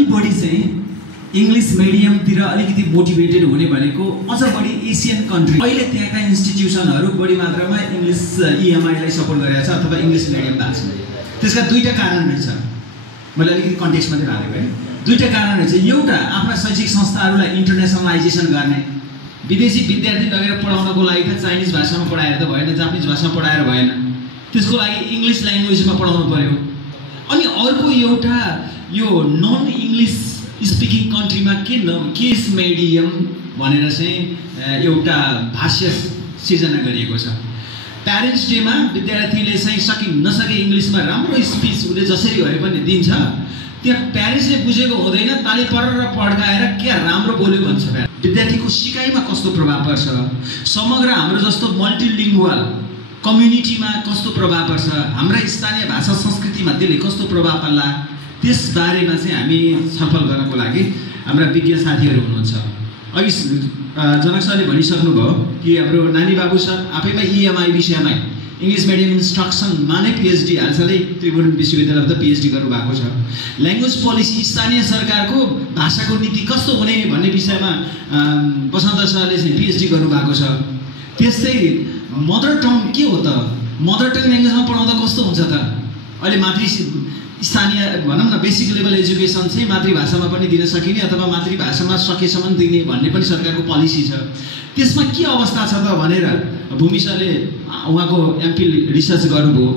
बढी चाहिँ इंग्लिश मिडियमतिर अलिकति मोटिभेटेड हुने भनेको अझ बढी एसियन कन्ट्री अहिले त्यहाँका इन्स्टिट्युसनहरू बढी मात्रामा इंग्लिश ईएमआईलाई सपोर्ट गरेको छ अथवा इंग्लिश मिडियम भएको छ। त्यसका दुईटा कारण रहेछ, मैले अलिकति कन्टेक्स्ट मात्रै हालेको है। दुईटा कारण रहेछ, एउटा आफ्ना शैक्षिक संस्थाहरूलाई इन्टरनेसनलाइजेसन गर्ने, विदेशी विद्यार्थी लगेर पढाउनको लागि त चाइनिज भाषामा पढाएर त भएन, जापानिज भाषामा पढाएर भएन, त्यसको लागि इंग्लिश ल्याङ्ग्वेजमा पढाउनु पर्यो। अनि अर्को एउटा यो नन इंग्लिश स्पिकिङ कन्ट्रीमा के मिडियम भनेर चाहिँ एउटा भाष्य सिर्जना गरिएको छ। प्यारेन्ट्स डेमा विद्यार्थीले चाहिँ नसके इंग्लिशमा राम्रो स्पिच उसले जसरी भए पनि दिन्छ, त्यहाँ प्यारेन्ट्सले बुझेको हुँदैन, ताली परेर पड्काएर क्या राम्रो बोल्यो भन्छ। विद्यार्थीको सिकाइमा कस्तो प्रभाव पर्छ, समग्र हाम्रो जस्तो मल्टिलिङ्गुअल कम्युनिटीमा कस्तो प्रभाव पर्छ, हाम्रा स्थानीय भाषा संस्कृतिमा त्यसले कस्तो प्रभाव पर्ला, त्यस बारेमा चाहिँ हामी छलफल गर्नको लागि हाम्रा विज्ञ साथीहरू हुनुहुन्छ। अघि जनक सरले भनिसक्नुभयो कि हाम्रो नानी बाबु सर आफैमा ईएमआई विषयमा इंग्लिश मिडियम इन्स्ट्रक्सनमा नै पिएचडी हालसालै त्रिभुवन विश्वविद्यालयबाट पिएचडी गर्नुभएको छ। ल्याङ्ग्वेज पोलिसी स्थानीय सरकारको भाषाको नीति कस्तो हुने भन्ने विषयमा बसन्त सरले चाहिँ पिएचडी गर्नुभएको छ। त्यस्तै मदर टङ के हो त, मदर टङ ल्याङ्ग्वेजमा पढाउँदा कस्तो हुन्छ त, अहिले स्थानीय भनौँ न बेसिक लेभल एजुकेसन चाहिँ मातृभाषामा पनि दिन सकिने अथवा मातृभाषामा सकेसम्म दिने भन्ने पनि सरकारको पोलिसी छ। त्यसमा के अवस्था छ त भनेर भूमि सरले उहाँको एमफिल रिसर्च गर्नुभयो।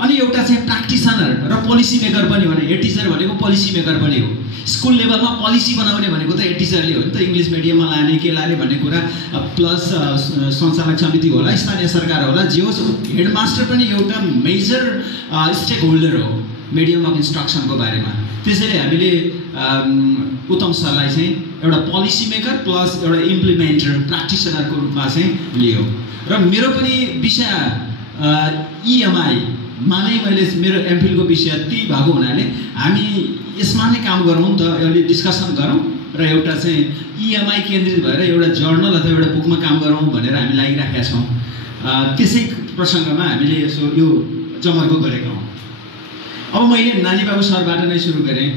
अनि एउटा चाहिँ प्र्याक्टिसनर र पोलिसी मेकर पनि भने, हेड टिचर भनेको पोलिसी मेकर पनि हो। स्कुल लेभलमा पोलिसी बनाउने भनेको त हेड टिचरले हो नि त, इङ्ग्लिस मिडियममा लाने के लाने भन्ने कुरा, प्लस सञ्चालक समिति होला, स्थानीय सरकार होला, जे होस् हेडमास्टर पनि एउटा मेजर स्टेक होल्डर हो मिडियम अफ इन्स्ट्रक्सनको बारेमा। त्यसैले हामीले उत्तम सरलाई चाहिँ एउटा पोलिसी मेकर प्लस एउटा इम्प्लिमेन्टर प्र्याक्टिसनरको रूपमा चाहिँ लियो। र मेरो पनि विषय ईएमआईमा नै मैले मेरो एमफिलको विषय त्यही भएको हुनाले हामी यसमा नै काम गरौँ नि त, अहिले डिस्कसन गरौँ र एउटा चाहिँ ईएमआई केन्द्रित भएर एउटा जर्नल अथवा एउटा बुकमा काम गरौँ भनेर हामी लागिराखेका छौँ। त्यसै प्रसङ्गमा हामीले यसो यो जमर्को गरेका हौँ। अब मैले नानी बाबु सरबाट नै सुरु गरेँ।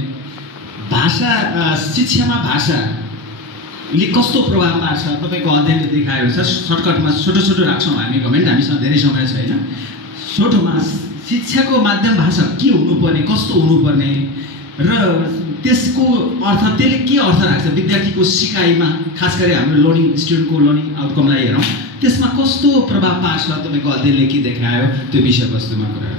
भाषा शिक्षामा भाषाले कस्तो प्रभाव पार्छ तपाईँको अध्ययनले देखाएको छ। सर्टकटमा छोटो छोटो राख्छौँ हामी कमेन्ट, हामीसँग धेरै समय छैन। छोटोमा शिक्षाको माध्यम भाषा के हुनुपर्ने, कस्तो हुनुपर्ने र त्यसको अर्थ, त्यसले के अर्थ राख्छ विद्यार्थीको सिकाइमा, खास गरी हाम्रो लर्निङ स्टुडेन्टको लर्निङ आउटकमलाई हेरौँ, त्यसमा कस्तो प्रभाव पार्छ तपाईँको अध्ययनले के देखायो त्यो विषयवस्तुमा कुरा।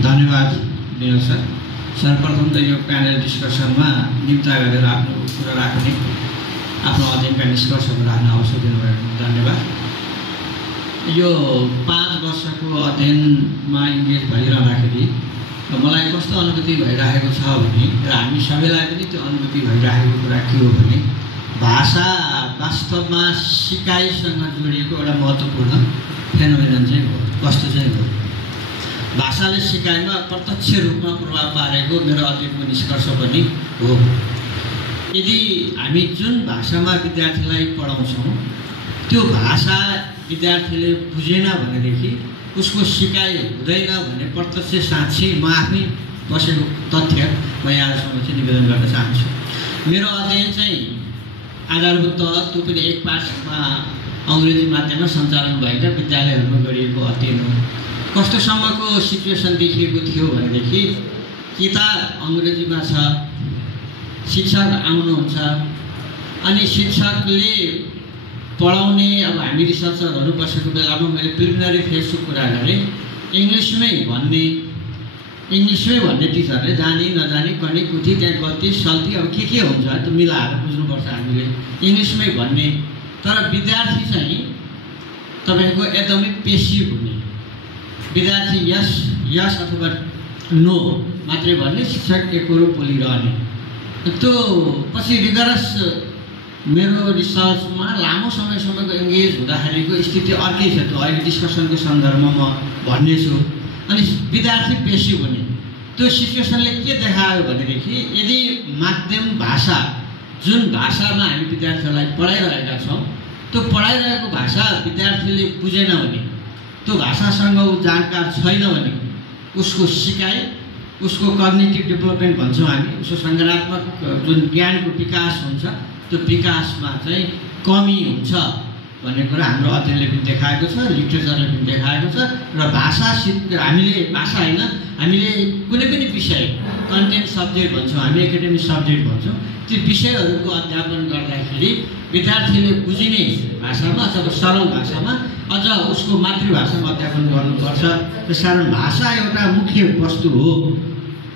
धन्यवाद विनोद सर। सर्वप्रथम त यो प्यानल डिस्कसनमा निम्ता गरेर आफ्नो कुरा राख्ने, आफ्नो अध्ययनका निष्कर्षहरू राख्न अवसर दिनुभएको धन्यवाद। यो 5 वर्षको अध्ययनमा इङ्गेज भइरहँदाखेरि मलाई कस्तो अनुभूति भइरहेको छ भने, र हामी सबैलाई पनि त्यो अनुभूति भइरहेको कुरा के हो भने, भाषा वास्तवमा सिकाइसँग जोडिएको एउटा महत्त्वपूर्ण फेनोमेनन चाहिँ हो, वस्तु चाहिँ हो। भाषाले सिकाइमा प्रत्यक्ष रूपमा प्रभाव पारेको मेरो अध्ययनको निष्कर्ष पनि हो। यदि हामी जुन भाषामा विद्यार्थीलाई पढाउँछौँ त्यो भाषा विद्यार्थीले बुझेन भनेदेखि उसको सिकाइ हुँदैन भन्ने प्रत्यक्ष साक्षी म आफै बसेको तथ्य म यहाँसम्म चाहिँ निवेदन गर्न चाहन्छु। मेरो अध्ययन चाहिँ आधारभूत त्यो पनि एक पाठमा अङ्ग्रेजी माध्यममा सञ्चालन भएका विद्यालयहरूमा गरिएको अध्ययन हो। कस्तोसम्मको सिचुएसन देखिएको थियो भनेदेखि किताब अङ्ग्रेजीमा छ, शिक्षक आउनुहुन्छ अनि शिक्षकले पढाउने, अब हामी रिसर्चरहरू बसेको बेलामा मैले प्रिलिमिनरी फेजको कुरा गरेँ, इङ्ग्लिसमै भन्ने टिचरले जानी नजानी कनी कुठी त्यहाँ गल्ती सल्ती अब के हुन्छ त्यो मिलाएर बुझ्नुपर्छ हामीले, इङ्ग्लिसमै भन्ने। तर विद्यार्थी चाहिँ तपाईँको एकदमै पेसिभ हुने, विद्यार्थी यस अथवा नो मात्रै भन्ने, शिक्षक एकरो बोलिरहने। त्यो पछि रिगरस मेरो रिसर्चमा लामो समयसम्मको इङ्गेज हुँदाखेरिको स्थिति अर्कै छ। त्यो अहिले डिस्कसनको सन्दर्भमा म भन्नेछु। अनि विद्यार्थी पेसिभ हुने त्यो सिचुएसनले के देखायो भनेदेखि, यदि माध्यम भाषा जुन भाषामा हामी विद्यार्थीहरूलाई पढाइरहेका छौँ त्यो पढाइरहेको भाषा विद्यार्थीले बुझेन भने, त्यो भाषासँग ऊ जानकार छैन भने उसको सिकाइ, उसको कग्निटिभ डेभलपमेन्ट भन्छौँ हामी, उसको सङ्ज्ञानात्मक जुन ज्ञानको विकास हुन्छ त्यो विकासमा चाहिँ कमी हुन्छ भन्ने कुरा हाम्रो अध्ययनले पनि देखाएको छ, लिटरेचरले पनि देखाएको छ। र भाषा हामीले भाषा होइन, हामीले कुनै पनि विषय कन्टेन्ट सब्जेक्ट भन्छौँ, हामी एकाडेमिक सब्जेक्ट भन्छौँ, ती विषयहरूको अध्यापन गर्दाखेरि विद्यार्थीले बुझिने भाषामा अथवा सरल भाषामा अझ उसको मातृभाषामा अध्यापन गर्नुपर्छ। त्यसकारण भाषा एउटा मुख्य वस्तु हो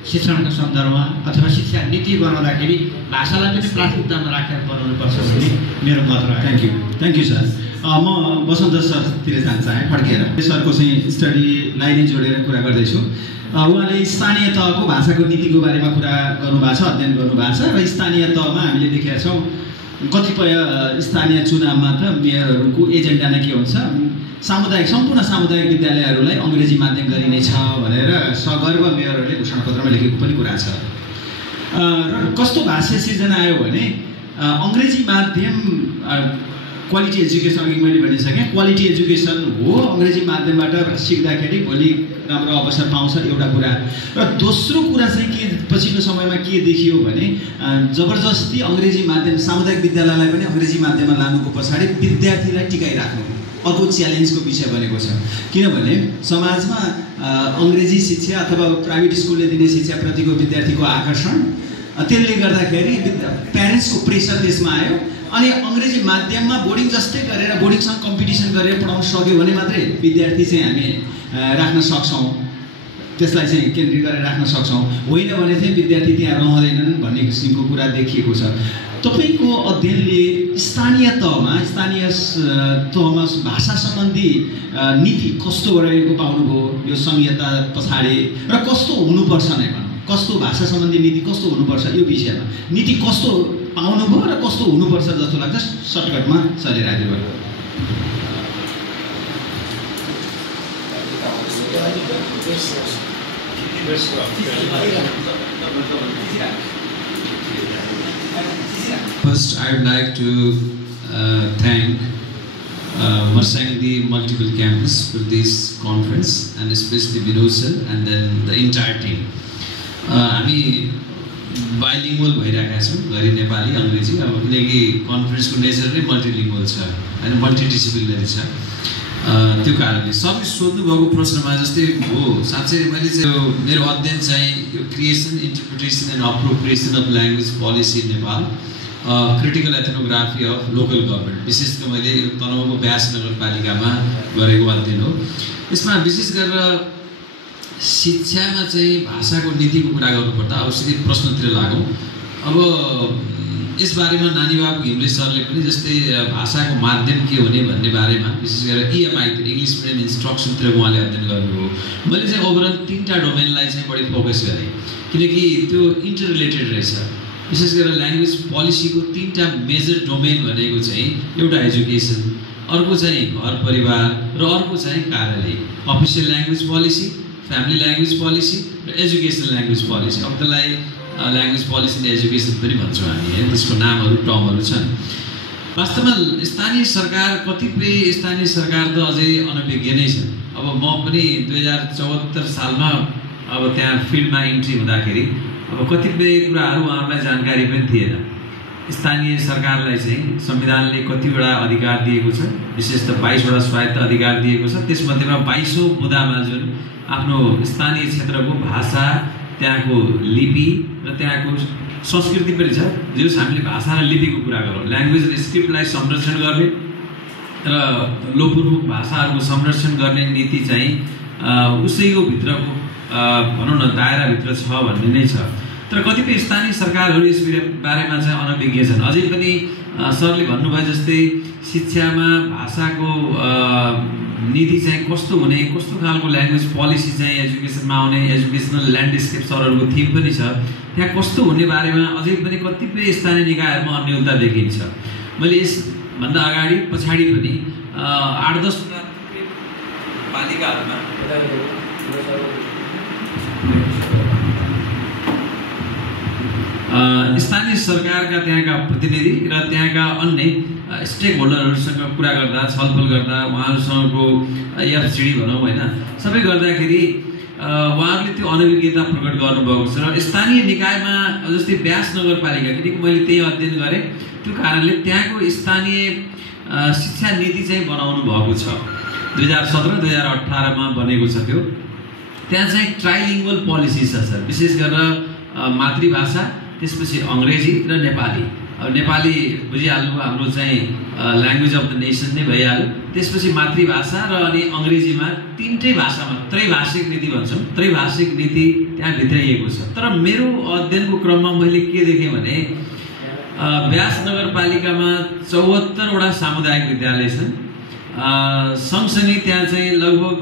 शिक्षणको सन्दर्भमा अथवा शिक्षा नीति बनाउँदाखेरि भाषालाई पनि प्राथमिकतामा राखेर बनाउनुपर्छ भन्ने मेरो मत रह्यो। Thank you sir. म वसन्त सरतिर जान चाहेँ फर्केर। सरको चाहिँ स्टडीलाई नै जोडेर कुरा गर्दैछु। उहाँले स्थानीय तहको भाषाको नीतिको बारेमा कुरा गर्नुभएको छ, अध्ययन गर्नुभएको छ। र स्थानीय तहमा हामीले देखेका छौँ कतिपय स्थानीय चुनावमा त मेयरहरूको एजेन्डा नै के हुन्छ, सम्पूर्ण सामुदायिक विद्यालयहरूलाई अङ्ग्रेजी माध्यम गरिनेछ भनेर सगर्व मेयरहरूले घोषणापत्रमा लेखेको पनि कुरा छ। र कस्तो भाषा सिर्जना आयो भने अङ्ग्रेजी माध्यम क्वालिटी एजुकेसन, अघि मैले भनिसकेँ क्वालिटी एजुकेसन हो, अङ्ग्रेजी माध्यमबाट सिक्दाखेरि भोलि राम्रो अवसर पाउँछ एउटा कुरा। र दोस्रो कुरा चाहिँ के पछिल्लो समयमा के देखियो भने जबरजस्ती अङ्ग्रेजी माध्यम सामुदायिक विद्यालयलाई पनि अङ्ग्रेजी माध्यममा लानुको पछाडि विद्यार्थीलाई टिकाइराख्नु अर्को च्यालेन्जको विषय बनेको छ। किनभने समाजमा अङ्ग्रेजी शिक्षा अथवा प्राइभेट स्कुलले दिने शिक्षाप्रतिको विद्यार्थीको आकर्षण, त्यसले गर्दाखेरि प्यारेन्ट्सको प्रेसर त्यसमा आयो। अनि अङ्ग्रेजी माध्यममा बोर्डिङ जस्तै गरेर बोर्डिङसँग कम्पिटिसन गरेर पढाउन सक्यो भने मात्रै विद्यार्थी चाहिँ हामी राख्न सक्छौँ, त्यसलाई चाहिँ केन्द्रित गरेर राख्न सक्छौँ, होइन भने चाहिँ विद्यार्थी त्यहाँ रहँदैनन् भन्ने किसिमको कुरा देखिएको छ। तपाईँको अध्ययनले स्थानीय तहमा भाषा सम्बन्धी नीति कस्तो रहेको पाउनुभयो? यो संहिता पछाडि र कस्तो हुनुपर्छ नै भनौँ, कस्तो भाषा सम्बन्धी नीति कस्तो हुनुपर्छ यो विषयमा नीति कस्तो पाउनुभयो र कस्तो हुनुपर्छ जस्तो लाग्छ? सर्टकटमा सरले राखिदिनु। First, I would like to thank Marsangdi Multiple Campus for this conference, and especially Vinod sir and then the entire team. हामी बाइलिङ्गुअल भइरहेका छौँ, घरि नेपाली अङ्ग्रेजी। अब किनकि कन्फरेन्सको नेचर नै मल्टिलिङ्गुअल छ होइन, मल्टिडिसिप्लिनरी छ। त्यो कारणले सबले सोध्नुभएको प्रश्नमा जस्तै हो, साँच्चै मैले चाहिँ मेरो अध्ययन चाहिँ यो creation, interpretation and appropriation of language policy in Nepal, critical ethnography of local government, विशेष त मैले तनहुँको व्यास नगरपालिकामा गरेको अध्ययन हो। यसमा विशेष गरेर शिक्षामा चाहिँ भाषाको नीतिको कुरा गर्नुपर्दा अब सिधै प्रश्नतिर लागौँ। अब यसबारेमा नानी बाबु घिम्रे सरले पनि जस्तै भाषाको माध्यम के हुने भन्ने बारेमा विशेष गरेर इएमआईतिर इङ्ग्लिस मिडियम इन्स्ट्रक्सनतिर उहाँले अध्ययन गर्नुभयो। मैले चाहिँ ओभरअल 3टा डोमेनलाई चाहिँ बढी फोकस गरेँ, किनकि त्यो इन्टर रिलेटेड रहेछ। विशेष गरेर ल्याङ्ग्वेज पोलिसीको 3टा मेजर डोमेन भनेको चाहिँ एउटा एजुकेसन, अर्को चाहिँ घर परिवार र अर्को चाहिँ कार्यालय। Official language policy, family language policy र एजुकेसनल ल्याङ्ग्वेज पोलिसी। अब त्यसलाई ल्याङ्ग्वेज पोलिसी एन्ड एजुकेसन पनि भन्छौँ हामी होइन, त्यसको नामहरू टर्महरू छन्। वास्तवमा स्थानीय सरकार, कतिपय स्थानीय सरकार त अझै अनभिज्ञ नै छन्। अब म पनि 2074 सालमा अब त्यहाँ फिल्डमा इन्ट्री हुँदाखेरि अब कतिपय कुराहरू उहाँहरूलाई जानकारी पनि थिएन। स्थानीय सरकारलाई चाहिँ संविधानले कतिवटा अधिकार दिएको छ, विशेष त 22वटा स्वायत्त अधिकार दिएको छ। त्यसमध्येमा 22औं मुद्दामा जुन आफ्नो स्थानीय क्षेत्रको भाषा, त्यहाँको लिपि र त्यहाँको संस्कृति पनि छ। जस हामीले भाषा र लिपिको कुरा गरौँ, ल्याङ्ग्वेज र स्क्रिप्टलाई संरक्षण गर्ने र लोकपूर्वक भाषाहरूको संरक्षण गर्ने नीति चाहिँ उसैको भित्रको भनौँ न दायराभित्र छ भन्ने नै छ। तर कतिपय स्थानीय सरकारहरू यस बारेमा चाहिँ अनभिज्ञ छन्। अझै पनि सरले भन्नुभयो जस्तै शिक्षामा भाषाको नीति चाहिँ कस्तो हुने, कस्तो खालको ल्याङ्ग्वेज पोलिसी चाहिँ एजुकेसनमा आउने, एजुकेसनल ल्यान्डस्केप सरहरूको थिम पनि छ, त्यहाँ कस्तो हुने बारेमा अझै पनि कतिपय स्थानीय निकायहरूमा अन्योलता देखिन्छ। मैले यसभन्दा अगाडि पछाडि पनि 8-10 पालिकाहरूमा स्थानीय सरकारका त्यहाँका प्रतिनिधि र त्यहाँका अन्य स्टेक होल्डरहरूसँग कुरा गर्दा, छलफल गर्दा, उहाँहरूसँगको एफसिडी भनौँ होइन, सबै गर्दाखेरि उहाँहरूले त्यो अनभिज्ञता प्रकट गर्नुभएको छ र स्थानीय निकायमा जस्तै व्यास नगरपालिका, किनकि मैले त्यही अध्ययन गरेँ, त्यो कारणले त्यहाँको स्थानीय शिक्षा नीति चाहिँ बनाउनु भएको छ। 2017-2018 मा बनेको छ त्यो। त्यहाँ चाहिँ ट्राइलिङ्गुअल पोलिसी छ सर, विशेष गरेर मातृभाषा, त्यसपछि अङ्ग्रेजी र नेपाली। अब नेपाली बुझिहाल्नु हाम्रो चाहिँ ल्याङ्ग्वेज अफ द नेसन नै भइहाल्यो, त्यसपछि मातृभाषा र अनि अङ्ग्रेजीमा तीनटै भाषामा त्रैभाषिक नीति भन्छौँ, त्रैभाषिक नीति त्यहाँ भित्राइएको छ। तर मेरो अध्ययनको क्रममा मैले के देखेँ भने व्यास नगरपालिकामा 74 वटा सामुदायिक विद्यालय छन्, सँगसँगै त्यहाँ चाहिँ लगभग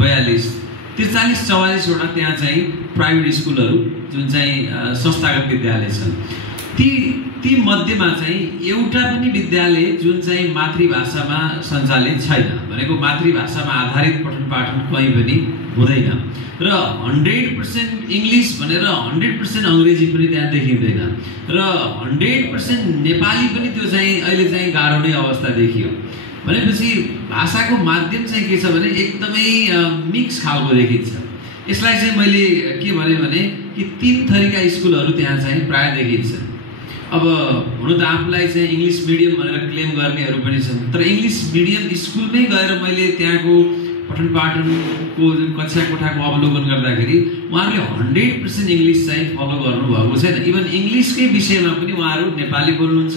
43-44 वटा त्यहाँ चाहिँ प्राइभेट स्कुलहरू जुन चाहिँ संस्थागत विद्यालय छन्। ती मध्येमा चाहिँ एउटा पनि विद्यालय जुन चाहिँ मातृभाषामा सञ्चालित छैन, भनेको मातृभाषामा आधारित पठन पाठन कहीँ पनि हुँदैन र 100% इङ्ग्लिस भनेर 100% अङ्ग्रेजी पनि त्यहाँ देखिँदैन र 100% नेपाली पनि त्यो चाहिँ अहिले चाहिँ गाह्रो नै अवस्था देखियो। भनेपछि भाषाको माध्यम चाहिँ के छ भने एकदमै मिक्स खालको देखिन्छ। यसलाई चाहिँ मैले के भने कि 3 थरीका स्कुलहरू त्यहाँ चाहिँ प्राय देखिन्छन्। अब हुन त आफूलाई चाहिँ इङ्ग्लिस मिडियम भनेर क्लेम गर्नेहरू पनि छन्, तर इङ्ग्लिस मिडियम स्कुलमै गएर मैले त्यहाँको पठन पाठनको जुन कक्षा कोठाको अवलोकन गर्दाखेरि उहाँहरूले 100% इङ्ग्लिस चाहिँ फलो गर्नुभएको छैन। इभन इङ्ग्लिसकै विषयमा पनि उहाँहरू नेपाली बोल्नुहुन्छ,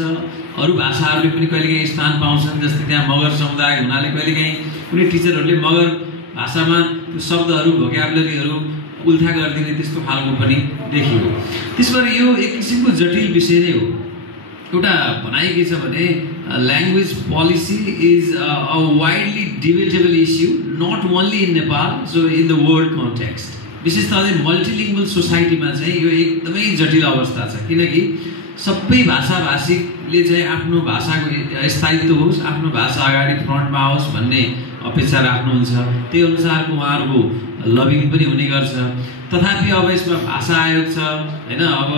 अरू भाषाहरूले पनि कहिलेकाहीँ स्थान पाउँछन्। जस्तै त्यहाँ मगर समुदाय हुनाले कहिलेकाहीँ कुनै टिचरहरूले मगर भाषामा त्यो शब्दहरू भोक्याबुलरीहरू उल्था गरिदिने त्यस्तो खालको पनि देखियो। त्यसबाट यो एक किसिमको जटिल विषय नै हो। एउटा भनाइ के छ भने language policy is a widely debatable issue, not only in Nepal, so in the world context. विशेष त अझै मल्टिलिङ्गुअल सोसाइटीमा चाहिँ यो एकदमै जटिल अवस्था छ, किनकि सबै भाषाभाषीले चाहिँ आफ्नो भाषाको स्थायित्व होस्, आफ्नो भाषा अगाडि फ्रन्टमा आओस् भन्ने अपेक्षा राख्नुहुन्छ। त्यही अनुसारको उहाँहरूको लबिङ पनि हुने गर्छ। तथापि अब यसमा भाषा आयोग छ हैन, अब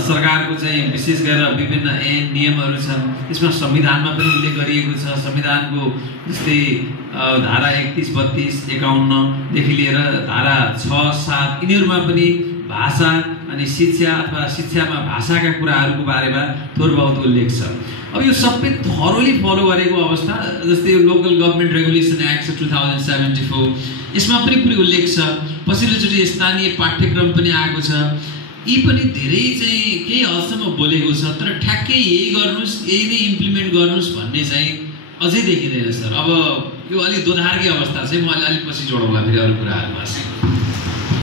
सरकारको चाहिँ विशेष गरेर विभिन्न ऐन नियमहरू छन्, त्यसमा संविधानमा पनि उल्लेख गरिएको छ। संविधानको जस्तै धारा 31, 32, 51 देखि लिएर धारा 6, 7 यिनीहरूमा पनि भाषा अनि शिक्षा अथवा शिक्षामा भाषाका कुराहरूको बारेमा थोर बहुत उल्लेख छ। अब यो सबै थरोली फलो गरेको अवस्था, जस्तै यो लोकल गभर्नमेन्ट रेगुलेसन एक्ट 2074 यसमा पनि पुरै उल्लेख छ। पछिल्लोचोटि स्थानीय पाठ्यक्रम पनि आएको छ। यी पनि धेरै चाहिँ केही हदसम्म बोलेको छ, तर ठ्याक्कै यही गर्नुहोस्, यही नै इम्प्लिमेन्ट गर्नुहोस् भन्ने चाहिँ अझै देखिँदैन सर। अब यो अलिक दोधारकै अवस्था चाहिँ म अलिक पछि जोडौँला फेरि अरू कुराहरूमा।